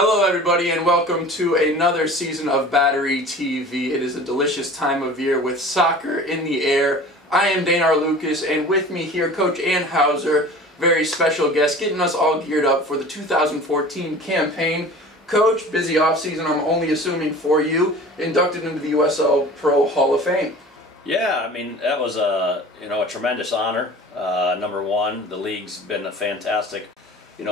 Hello everybody and welcome to another season of Battery TV. It is a delicious time of year with soccer in the air. I am Danar Lucas and with me here Coach Anhaeuser, very special guest, getting us all geared up for the 2014 campaign. Coach, busy offseason, I'm only assuming for you, inducted into the USL Pro Hall of Fame. Yeah, I mean, that was a tremendous honor. Number one, the league's been a fantastic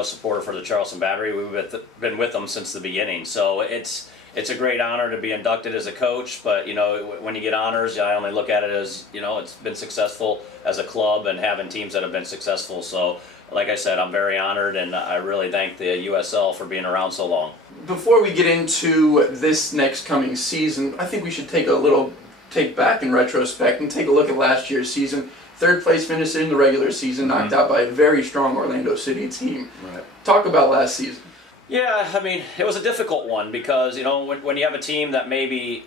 supporter for the Charleston Battery. We've been with them since the beginning, so it's a great honor to be inducted as a coach. But when you get honors, I only look at it as it's been successful as a club and having teams that have been successful. So, like I said, I'm very honored, and I really thank the USL for being around so long. Before we get into this next coming season, I think we should take a little take back in retrospect and take a look at last year's season. Third place finish in the regular season, knocked out by a very strong Orlando City team. Right. Talk about last season. Yeah, I mean, it was a difficult one because, when you have a team that maybe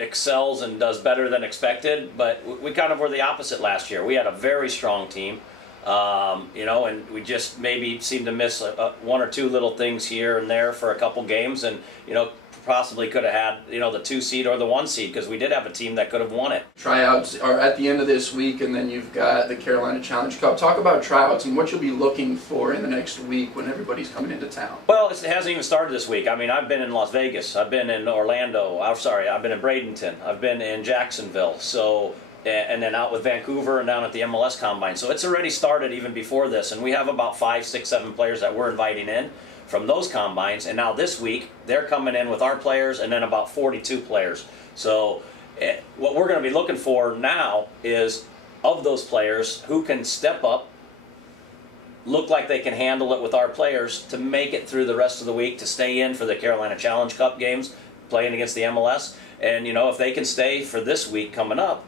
excels and does better than expected, but we kind of were the opposite last year. We had a very strong team, and we just maybe seemed to miss one or two little things here and there for a couple games, and, possibly could have had, the 2 seed or the 1 seed because we did have a team that could have won it. Tryouts are at the end of this week, and then you've got the Carolina Challenge Cup. Talk about tryouts and what you'll be looking for in the next week when everybody's coming into town. Well, it hasn't even started this week. I mean, I've been in Las Vegas. I've been in Orlando. I've been in Bradenton. I've been in Jacksonville. So, and then out with Vancouver and down at the MLS Combine. So it's already started even before this, and we have about 5, 6, 7 players that we're inviting in from those combines, and now this week they're coming in with our players and then about 42 players. So what we're going to be looking for now is, of those players, who can step up, look like they can handle it with our players to make it through the rest of the week, to stay in for the Carolina Challenge Cup games, playing against the MLS. And if they can stay for this week coming up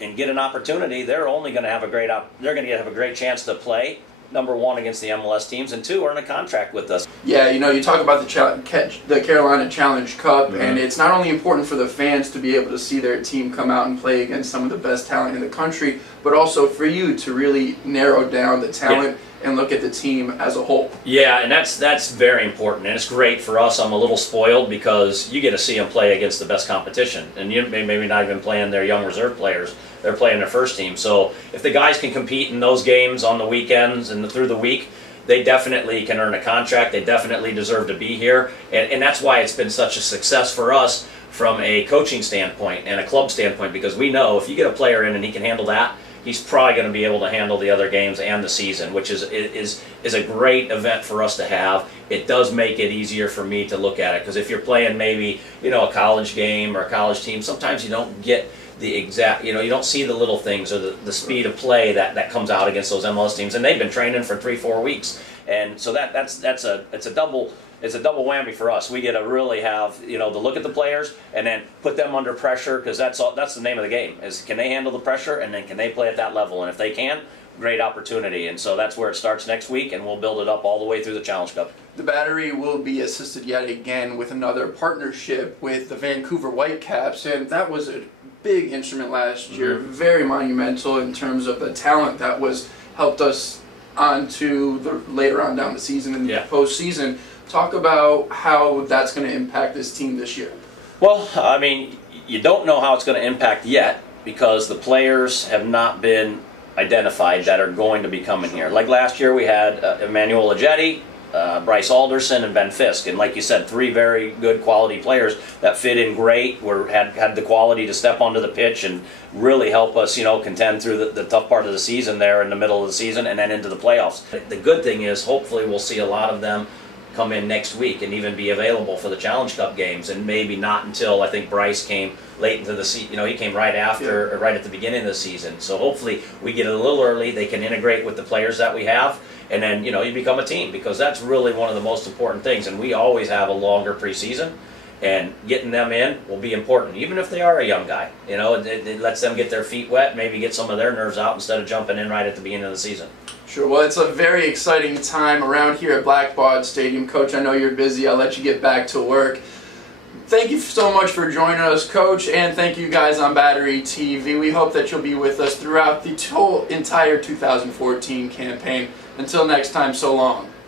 and get an opportunity, they're only going to have a great chance to play. Number one, against the MLS teams, and 2, earn a contract with us. Yeah, you talk about the Carolina Challenge Cup, and it's not only important for the fans to be able to see their team come out and play against some of the best talent in the country, but also for you to really narrow down the talent and look at the team as a whole. Yeah, and that's very important, and it's great for us. I'm a little spoiled because you get to see them play against the best competition, and you maybe not even playing their young reserve players. They're playing their first team. So if the guys can compete in those games on the weekends and through the week, they definitely can earn a contract. They definitely deserve to be here. And that's why it's been such a success for us from a coaching standpoint and a club standpoint, because we know if you get a player in and he can handle that, he's probably going to be able to handle the other games and the season, which is a great event for us to have. It does make it easier for me to look at it, because if you're playing maybe a college game or a college team, sometimes you don't get the exact, you don't see the little things or the speed of play that comes out against those MLS teams, and they've been training for 3-4 weeks, and so it's a double whammy for us. We get to really have to look at the players and then put them under pressure, because that's the name of the game, is can they handle the pressure, and then can they play at that level, and if they can, great opportunity. And so that's where it starts next week, and we'll build it up all the way through the Challenge Cup. The Battery will be assisted yet again with another partnership with the Vancouver Whitecaps, and that was a big instrument last year, very monumental in terms of the talent that was helped us on to later on down the season and the postseason. Talk about how that's going to impact this team this year. Well, I mean, you don't know how it's going to impact yet, because the players have not been identified that are going to be coming here. Like last year, we had Emmanuel Ajeti, Bryce Alderson, and Ben Fisk, and like you said, 3 very good quality players that fit in great, had the quality to step onto the pitch and really help us contend through the tough part of the season there in the middle of the season and then into the playoffs. The good thing is, hopefully we'll see a lot of them come in next week and even be available for the Challenge Cup games, and maybe not until, I think Bryce came late into the season. He came right after, or right at the beginning of the season. So hopefully we get it a little early, they can integrate with the players that we have, and then you become a team, because that's really one of the most important things. And we always have a longer preseason, and getting them in will be important, even if they are a young guy. It lets them get their feet wet, maybe get some of their nerves out instead of jumping in right at the beginning of the season. Sure. Well, it's a very exciting time around here at Blackbaud Stadium. Coach, I know you're busy. I'll let you get back to work. Thank you so much for joining us, Coach, and thank you guys on Battery TV. We hope that you'll be with us throughout the entire 2014 campaign. Until next time, so long.